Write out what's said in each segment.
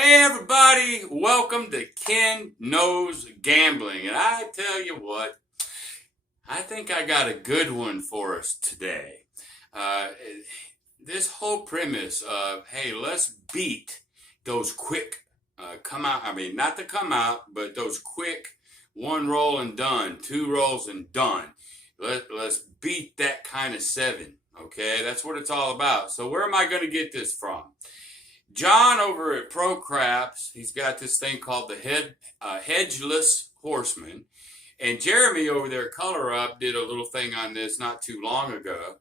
Hey everybody, welcome to Ken Knows Gambling. And I tell you what, I think I got a good one for us today. Uh, this whole premise of, hey, let's beat those quick not to come out, but those quick one roll and done, two rolls and done. Let's beat that kind of seven, okay? That's what it's all about. So where am I going to get this from? John over at Pro Craps, he's got this thing called the Hedgeless Horseman. And Jeremy over there at Color Up did a little thing on this not too long ago.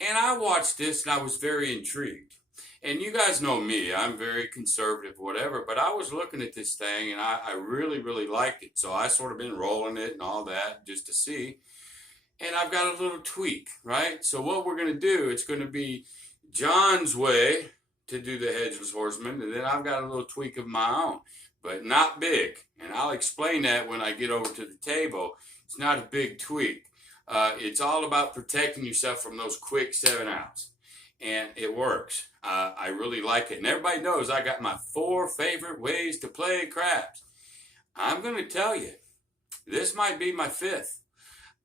And I watched this and I was very intrigued. And you guys know me, I'm very conservative, whatever, but I was looking at this thing and I really, really liked it. So I sort of been rolling it and all that just to see. And I've got a little tweak, right? So what we're going to do, it's going to be John's way to do the Hedgeless Horseman, and then I've got a little tweak of my own, but not big. And I'll explain that when I get over to the table. It's not a big tweak. It's all about protecting yourself from those quick 7 outs. And it works. I really like it. And everybody knows I got my 4 favorite ways to play craps. I'm going to tell you, this might be my 5th.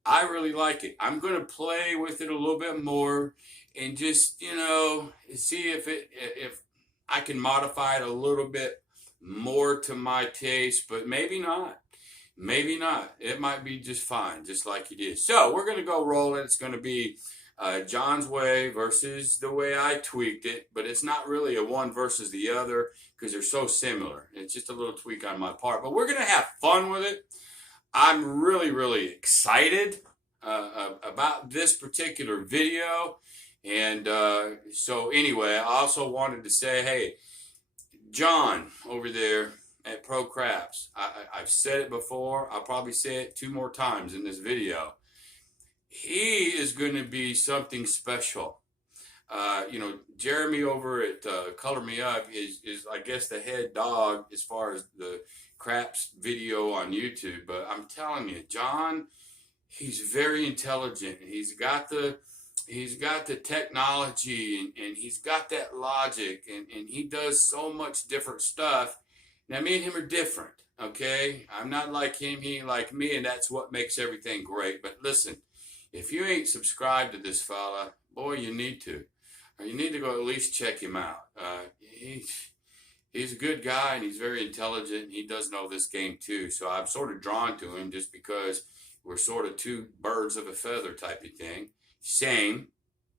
I really like it. I'm going to play with it a little bit more and just, see if I can modify it a little bit more to my taste, but maybe not. Maybe not. It might be just fine, just like it is. So we're going to go roll it. It's going to be John's way versus the way I tweaked it, but it's not really a one versus the other because they're so similar. It's just a little tweak on my part, but we're going to have fun with it. I'm really, really excited about this particular video. And so anyway, I also wanted to say, hey, John over there at Pro Craps, I've said it before. I'll probably say it 2 more times in this video. He is going to be something special. Jeremy over at Color Me Up is, I guess, the head dog as far as the craps video on YouTube. But I'm telling you, John, he's very intelligent. He's got the technology and he's got that logic and he does so much different stuff. Now, me and him are different, okay? I'm not like him, he ain't like me, and that's what makes everything great. But listen, if you ain't subscribed to this fella, boy, you need to. Or you need to go at least check him out. He's a good guy and he's very intelligent. He does know this game too. So I'm sort of drawn to him just because we're sort of 2 birds of a feather type of thing. Same,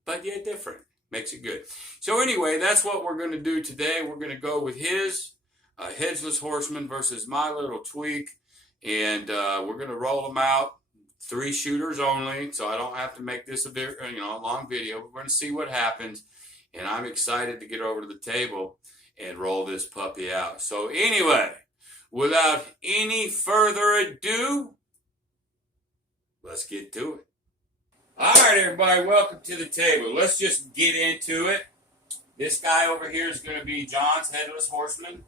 but yet different. Makes it good. So anyway, that's what we're going to do today. We're going to go with his Hedgeless Horseman versus my little tweak. And we're going to roll them out. 3 shooters only, so I don't have to make this a long video. We're going to see what happens, and I'm excited to get over to the table and roll this puppy out. So anyway, without any further ado, let's get to it. All right, everybody, welcome to the table. Let's just get into it. This guy over here is going to be John's Hedgeless Horseman.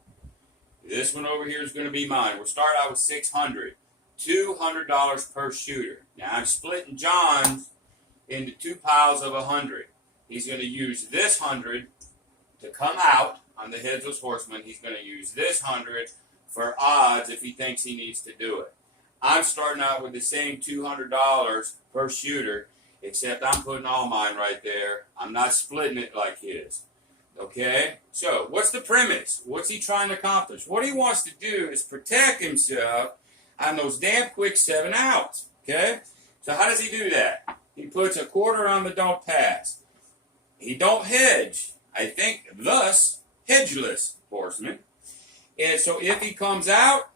This one over here is going to be mine. We'll start out with 600. $200 per shooter. Now I'm splitting John's into 2 piles of 100. He's going to use this 100 to come out on the Hedgeless Horseman. He's going to use this 100 for odds if he thinks he needs to do it. I'm starting out with the same $200 per shooter, except I'm putting all mine right there. I'm not splitting it like his. Okay? So, what's the premise? What's he trying to accomplish? What he wants to do is protect himself on those damn quick 7 outs, okay? So how does he do that? He puts a quarter on the don't pass. He don't hedge. I think, thus, Hedgeless Horseman. And so if he comes out,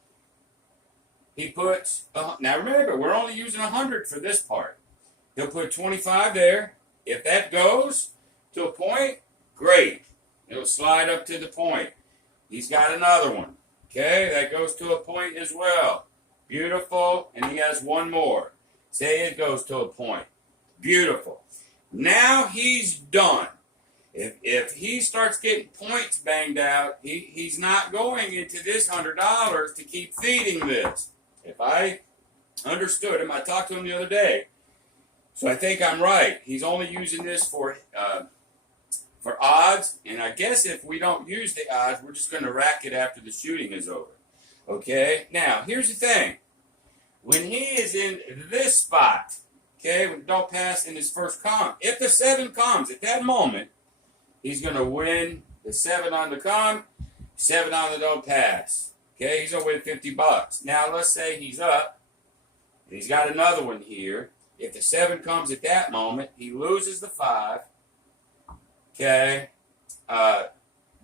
he puts, now remember, we're only using 100 for this part. He'll put 25 there. If that goes to a point, great. It'll slide up to the point. He's got another one, okay? That goes to a point as well. Beautiful, and he has one more. Say it goes to a point. Beautiful. Now he's done. If he starts getting points banged out, he's not going into this $100 to keep feeding this. If I understood him, I talked to him the other day, so I think I'm right. He's only using this for for odds. And I guess if we don't use the odds, we're just going to rack it after the shooting is over. Okay? Now, here's the thing. When he is in this spot, okay, when don't pass in his first com, if the 7 comes at that moment, he's going to win the 7 on the com, 7 on the don't pass. Okay, he's going to win $50. Now, let's say he's up, and he's got another one here. If the 7 comes at that moment, he loses the 5. Okay,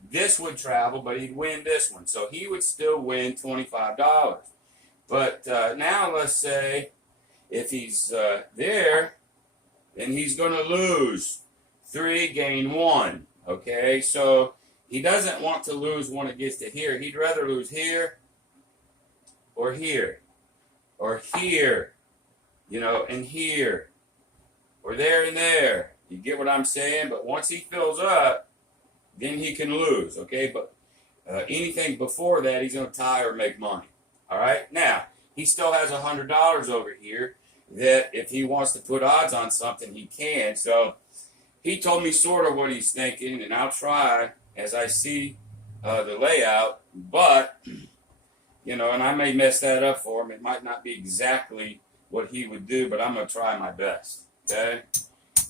this would travel, but he'd win this one. So he would still win $25. But now let's say if he's there, then he's going to lose 3, gain 1. Okay, so he doesn't want to lose when it gets to here. He'd rather lose here or here or here, you know, and here or there and there. You get what I'm saying? But once he fills up, then he can lose, okay? But anything before that, he's going to tie or make money. All right? Now, he still has $100 over here that if he wants to put odds on something, he can. So he told me sort of what he's thinking, and I'll try as I see the layout. But, you know, and I may mess that up for him. It might not be exactly what he would do, but I'm going to try my best, okay?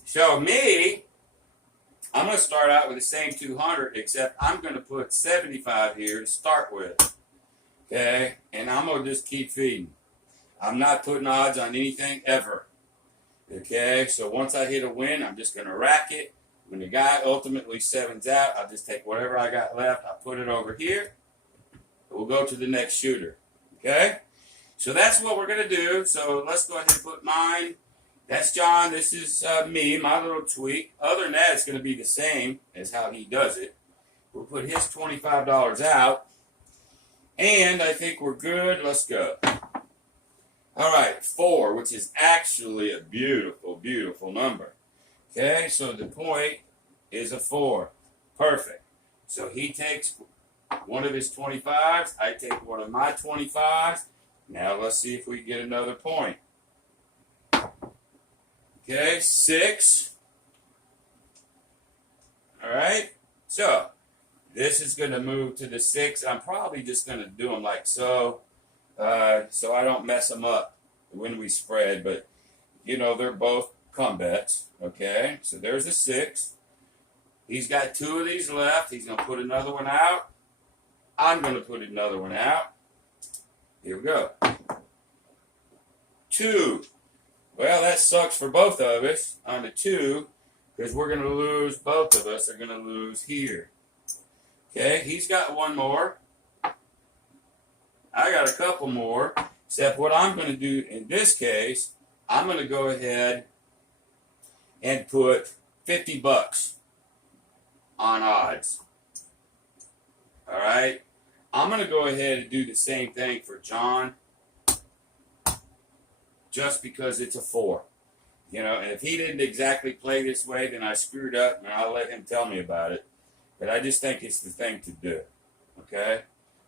So me, I'm going to start out with the same 200, except I'm going to put 75 here to start with. Okay? And I'm going to just keep feeding. I'm not putting odds on anything ever. Okay? So once I hit a win, I'm just going to rack it. When the guy ultimately 7's out, I'll just take whatever I got left. I'll put it over here. We'll go to the next shooter. Okay? So that's what we're going to do. So let's go ahead and put mine. That's John. This is me, my little tweak. Other than that, it's going to be the same as how he does it. We'll put his $25 out. And I think we're good. Let's go. All right, 4, which is actually a beautiful, beautiful number. Okay, so the point is a 4. Perfect. So he takes one of his 25s. I take one of my 25s. Now let's see if we get another point. Okay, 6. All right, so this is going to move to the 6. I'm probably just going to do them like so, so I don't mess them up when we spread. But, you know, they're both come bets. Okay, so there's the 6. He's got 2 of these left. He's going to put another one out. I'm going to put another one out. Here we go. 2. Well, that sucks for both of us on the 2 because we're going to lose, both of us are going to lose here. Okay, he's got one more. I got a couple more, except what I'm going to do in this case, I'm going to go ahead and put $50 on odds. All right, I'm going to go ahead and do the same thing for John. Just because it's a 4. You know, and if he didn't exactly play this way, then I screwed up, and I'll let him tell me about it. But I just think it's the thing to do. Okay?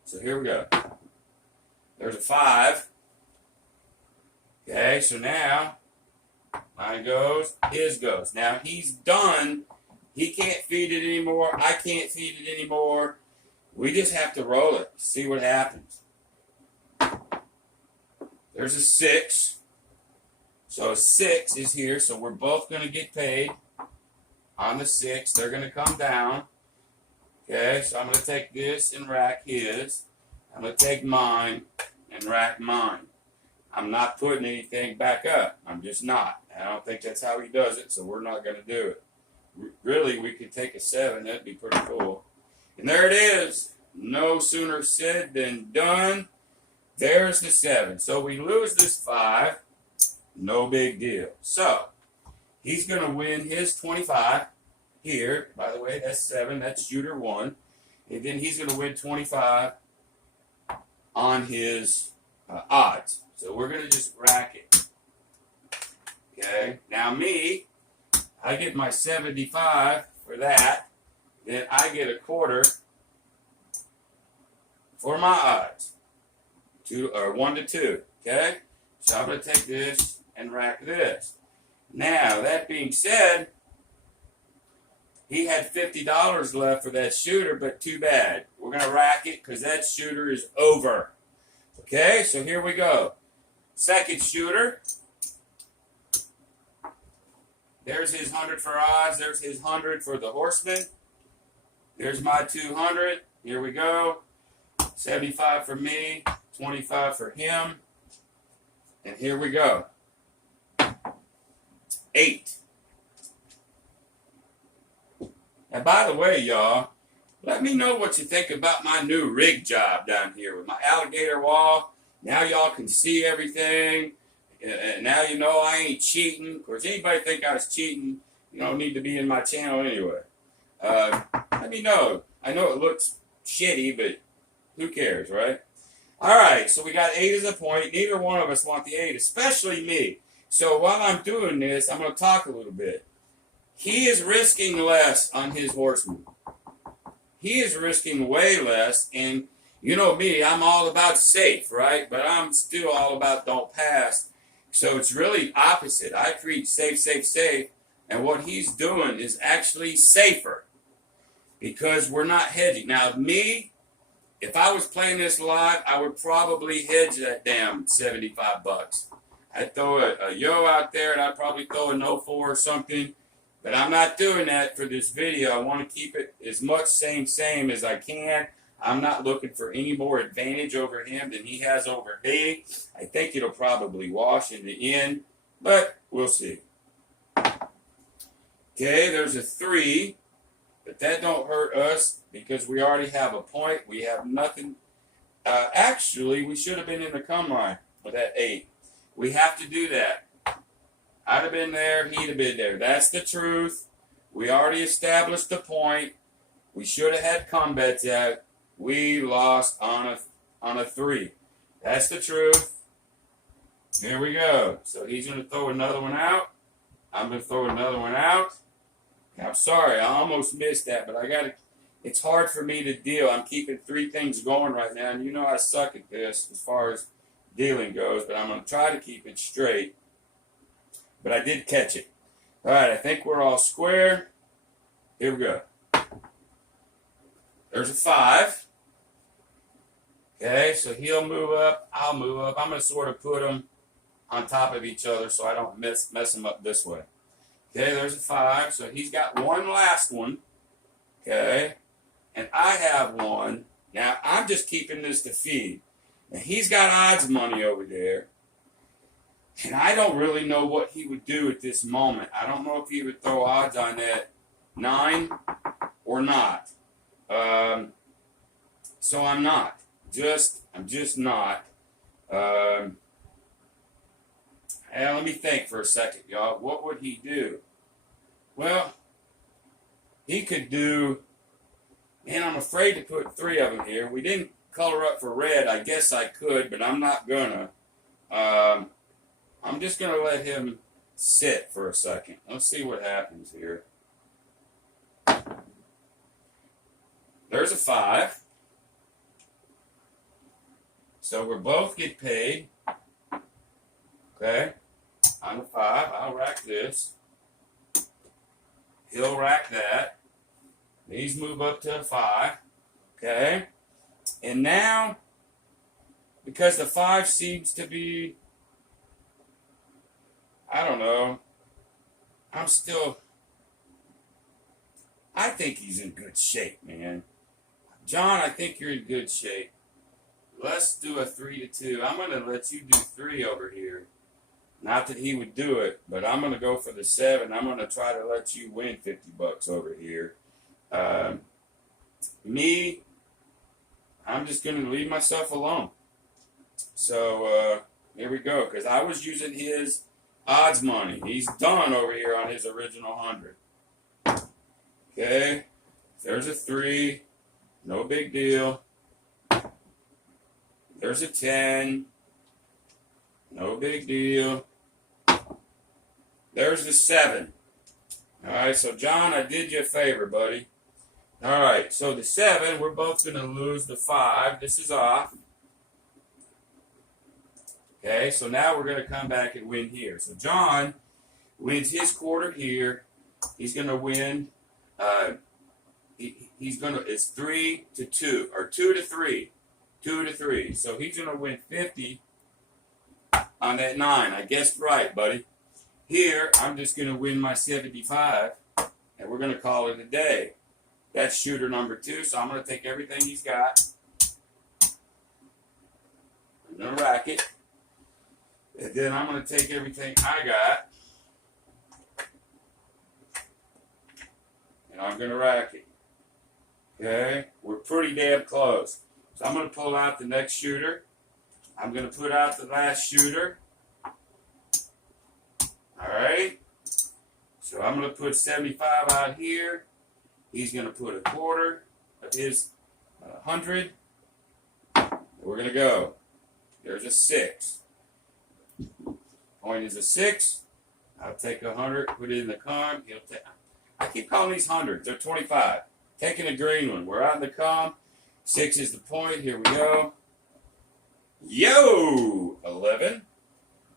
So here we go. There's a 5. Okay, so now mine goes, his goes. Now he's done. He can't feed it anymore. I can't feed it anymore. We just have to roll it. See what happens. There's a 6. So 6 is here, so we're both going to get paid on the 6. They're going to come down. Okay, so I'm going to take this and rack his. I'm going to take mine and rack mine. I'm not putting anything back up. I'm just not. I don't think that's how he does it, so we're not going to do it. Really, we could take a 7. That'd be pretty cool. And there it is. No sooner said than done. There's the 7. So we lose this 5. No big deal. So he's going to win his 25 here. By the way, that's 7. That's shooter 1. And then he's going to win 25 on his odds. So we're going to just rack it. Okay. Now me, I get my 75 for that. Then I get a quarter for my odds. 1 to 2. Okay. So I'm going to take this and rack this. Now, that being said, He had $50 left for that shooter, but too bad. We're going to rack it because that shooter is over. Okay, so here we go. Second shooter. There's his 100 for odds. There's his 100 for the horseman. There's my 200. Here we go. 75 for me, 25 for him. And here we go. 8. And by the way, y'all, let me know what you think about my new rig job down here with my alligator wall. Now y'all can see everything. And now you know I ain't cheating. Of course, anybody think I was cheating, you don't need to be in my channel anyway. Let me know. I know it looks shitty, but who cares, right? All right, so we got 8 as a point. Neither one of us want the 8, especially me. So while I'm doing this, I'm going to talk a little bit. He is risking less on his horseman. He is risking way less, and you know me, I'm all about safe, right? But I'm still all about don't pass. So it's really opposite. I preach safe, safe, safe, and what he's doing is actually safer because we're not hedging. Now, me, if I was playing this live, I would probably hedge that damn $75. I'd throw a yo out there, and I'd probably throw a no 4 or something. But I'm not doing that for this video. I want to keep it as much same as I can. I'm not looking for any more advantage over him than he has over me. I think it'll probably wash in the end, but we'll see. Okay, there's a 3, but that don't hurt us because we already have a point. We have nothing. Actually, we should have been in the come line with that 8. We have to do that. I'd have been there, he'd have been there. That's the truth. We already established the point. We should have had combats out. We lost on a 3. That's the truth. There we go. So he's going to throw another one out. I'm going to throw another one out. I'm sorry, I almost missed that, but it's hard for me to deal. I'm keeping 3 things going right now, and you know I suck at this as far as dealing goes, but I'm going to try to keep it straight. But I did catch it. All right, I think we're all square. Here we go. There's a 5. Okay, so he'll move up, I'll move up. I'm going to sort of put them on top of each other so I don't mess them up this way. Okay, there's a 5. So he's got one last one. Okay, and I have one. Now, I'm just keeping this to feed. And he's got odds money over there. And I don't really know what he would do at this moment. I don't know if he would throw odds on that 9 or not. So I'm not. I'm just not. Let me think for a second, y'all. What would he do? Well, he could do, and I'm afraid to put 3 of them here. We didn't color up for red. I guess I could, but I'm not gonna. I'm just gonna let him sit for a second. Let's see what happens here. There's a 5. So we'll both get paid. Okay. On the 5, I'll rack this. He'll rack that. These move up to a 5. Okay. And now, because the 5 seems to be, I don't know, I think he's in good shape, man. John, I think you're in good shape. Let's do a 3-2. I'm going to let you do 3 over here. Not that he would do it, but I'm going to go for the 7. I'm going to try to let you win $50 over here. Me, I'm just going to leave myself alone. So, here we go. Because I was using his odds money. He's done over here on his original 100. Okay. There's a 3. No big deal. There's a 10. No big deal. There's the 7. All right, so John, I did you a favor, buddy. All right, so the 7, we're both going to lose the 5. This is off. Okay, so now we're going to come back and win here. So John wins his quarter here. He's going to win he's gonna, it's 3 to 2 or 2 to 3, 2 to 3. So he's gonna win 50 on that 9. I guessed right, buddy. Here, I'm just gonna win my 75, and we're gonna call it a day. That's shooter number 2. So I'm gonna take everything he's got. I'm gonna rack it, and then I'm gonna take everything I got, and I'm gonna rack it. Okay, we're pretty damn close. So I'm going to pull out the next shooter. I'm going to put out the last shooter. All right. So I'm going to put 75 out here. He's going to put a quarter of his 100. We're going to go. There's a 6. Point is a 6. I'll take 100, put it in the con. He'll take. I keep calling these hundreds. They're 25. Taking a green one. We're out in the com. 6 is the point. Here we go. Yo! 11.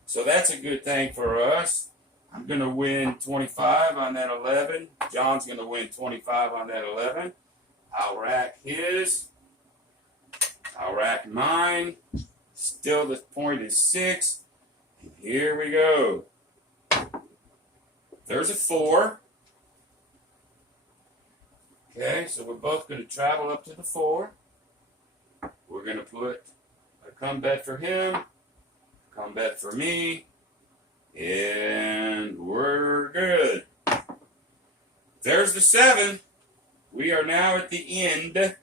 So that's a good thing for us. I'm going to win 25 on that 11. John's going to win 25 on that 11. I'll rack his. I'll rack mine. Still the point is 6. And here we go. There's a 4. Okay, so we're both going to travel up to the 4. We're going to put a come bet for him, come bet for me, and we're good. There's the 7. We are now at the end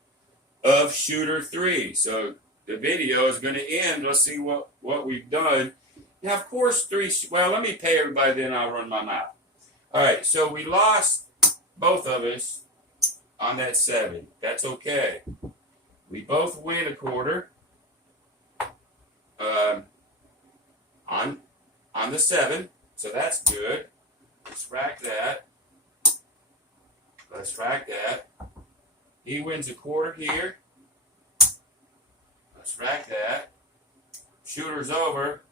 of shooter 3. So the video is going to end. Let's see what we've done. Now, of course, 3. Well, let me pay everybody, then I'll run my mouth. All right, so we lost, both of us, on that 7. That's okay. We both win a quarter on the 7, so that's good. Let's rack that. Let's rack that. He wins a quarter here. Let's rack that. Shooter's over,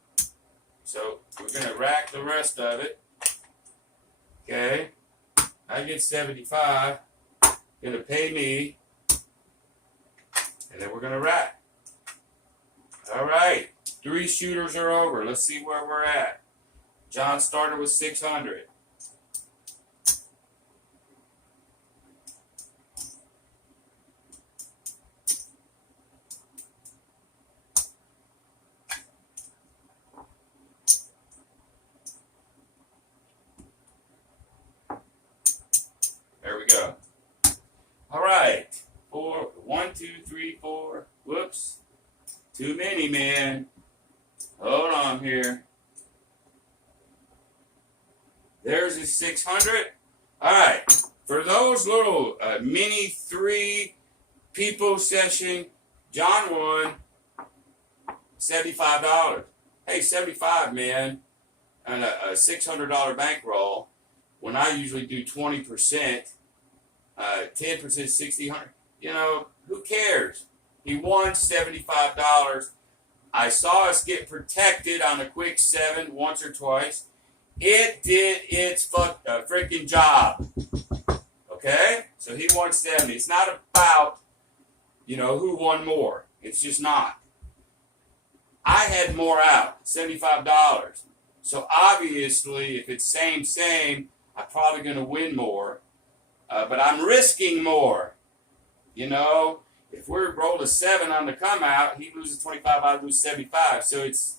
so we're going to rack the rest of it. Okay. I get 75. Going to pay me, and then we're going to rack. All right, 3 shooters are over. Let's see where we're at. John started with 600. There we go. All right, 4, 1, 2, 3, 4. Whoops, too many, man. Hold on here. There's a 600. All right, for those little mini 3 people session, John won $75. Hey, 75, man, and a $600 bankroll. When I usually do 20%. 10%, 60, 100. You know, who cares? He won $75. I saw us get protected on a quick 7 once or twice. It did its freaking job. Okay? So he won 70. It's not about, who won more. It's just not. I had more out, $75. So obviously, if it's same, I'm probably going to win more. But I'm risking more. If we roll a 7 on the come out, he loses 25, I lose 75. So it's,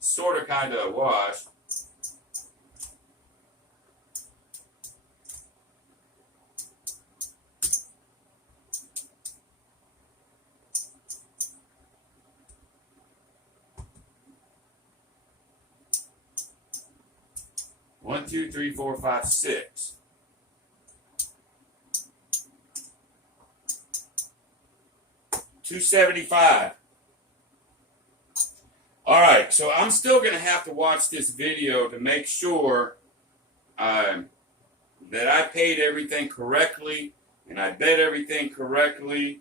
sort of kind of a wash. One, 2, 3, 4, 5, 6. $275. All right, so I'm still going to have to watch this video to make sure that I paid everything correctly and I bet everything correctly,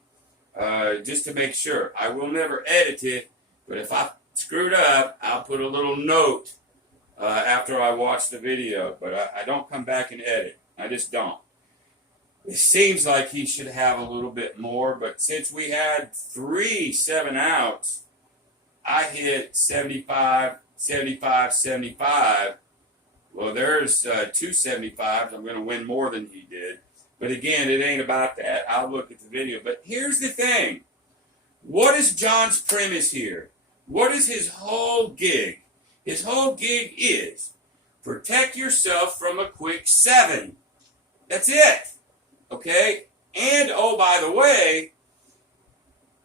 just to make sure. I will never edit it, but if I screwed up, I'll put a little note after I watch the video. But I don't come back and edit. I just don't. It seems like he should have a little bit more, but since we had 3 7-outs, I hit 75, 75, 75. Well, there's 2 75s. I'm going to win more than he did. But again, it ain't about that. I'll look at the video. But here's the thing. What is John's premise here? What is his whole gig? His whole gig is protect yourself from a quick 7. That's it. Okay? And, oh, by the way,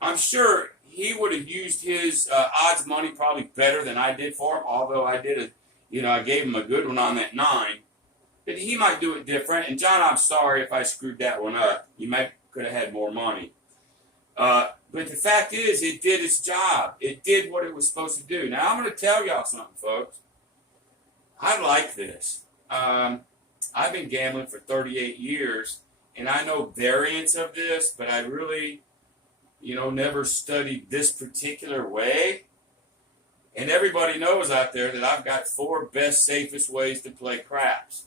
I'm sure he would have used his odds money probably better than I did for him, although I did I gave him a good one on that 9. But he might do it different. And, John, I'm sorry if I screwed that one up. You could have had more money. But the fact is, it did its job. It did what it was supposed to do. Now, I'm going to tell y'all something, folks. I like this. I've been gambling for 38 years, and I know variants of this, but I really, never studied this particular way. And everybody knows out there that I've got 4 best, safest ways to play craps.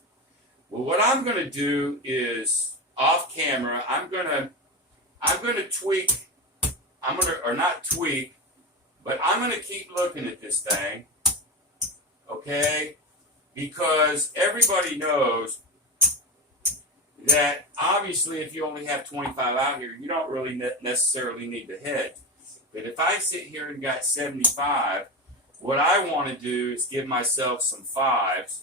Well, what I'm going to do is, off camera, I'm going to tweak, or not tweak, but I'm going to keep looking at this thing, okay? Because everybody knows that obviously if you only have 25 out here, you don't really necessarily need to hedge. But if I sit here and got 75, what I want to do is give myself some 5s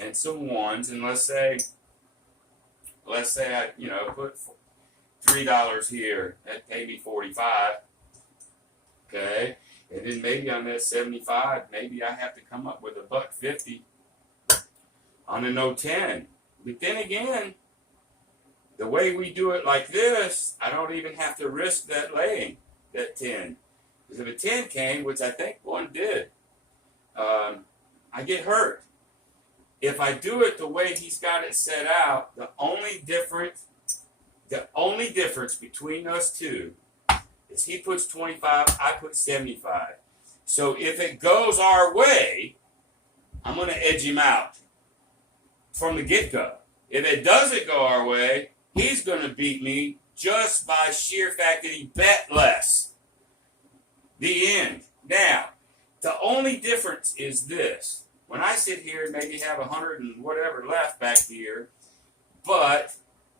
and some 1s, and let's say I put $3 here. That paid me 45. Okay, and then maybe on that 75, maybe I have to come up with $1.50 on a no 10. But then again, the way we do it like this, I don't even have to risk that laying, that 10. Because if a 10 came, which I think one did, I get hurt. If I do it the way he's got it set out, the only difference between us two is he puts 25, I put 75. So if it goes our way, I'm going to edge him out from the get-go. If it doesn't go our way, he's going to beat me just by sheer fact that he bet less. The end. Now, the only difference is this. When I sit here and maybe have 100 and whatever left back here, but,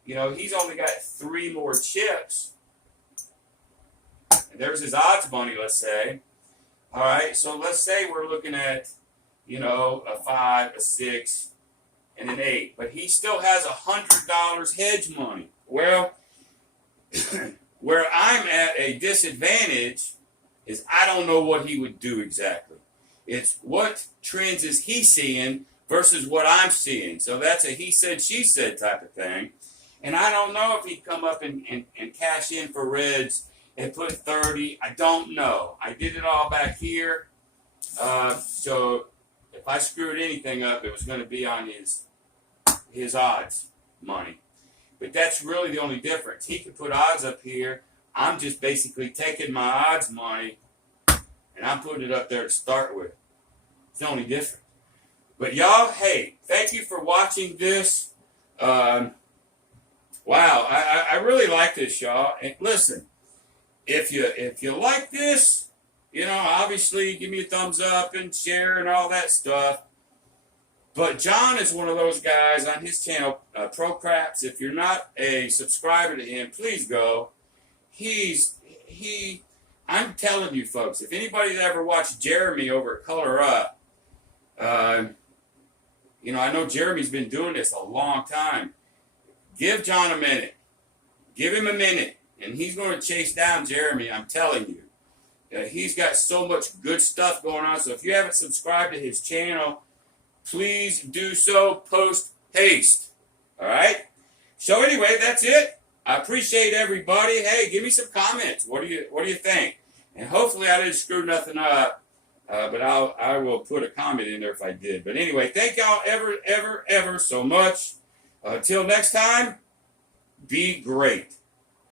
he's only got 3 more chips. And there's his odds money, let's say. All right, so let's say we're looking at, a 5, a 6, and an 8. But he still has $100 hedge money. Well, where I'm at a disadvantage is I don't know what he would do exactly. It's what trends is he seeing versus what I'm seeing. So that's a he said, she said type of thing. And I don't know if he'd come up and cash in for Reds and put 30. I don't know. I did it all back here. So if I screwed anything up, it was going to be on his odds money. But that's really the only difference. He could put odds up here. I'm just basically taking my odds money and I'm putting it up there to start with. It's the only difference. But y'all, hey, thank you for watching this. Wow, I really like this, y'all. And listen, if you like this, obviously give me a thumbs up and share and all that stuff. But John is one of those guys on his channel, Pro Craps. If you're not a subscriber to him, please go. I'm telling you folks, if anybody's ever watched Jeremy over at Color Up, I know Jeremy's been doing this a long time. Give John a minute. Give him a minute, and he's going to chase down Jeremy, I'm telling you. He's got so much good stuff going on, so if you haven't subscribed to his channel, please do so post haste. All right? So anyway, that's it. I appreciate everybody. Hey, give me some comments. What do you think? And hopefully I didn't screw nothing up, but I will put a comment in there if I did. But anyway, thank y'all ever so much. Until next time, be great.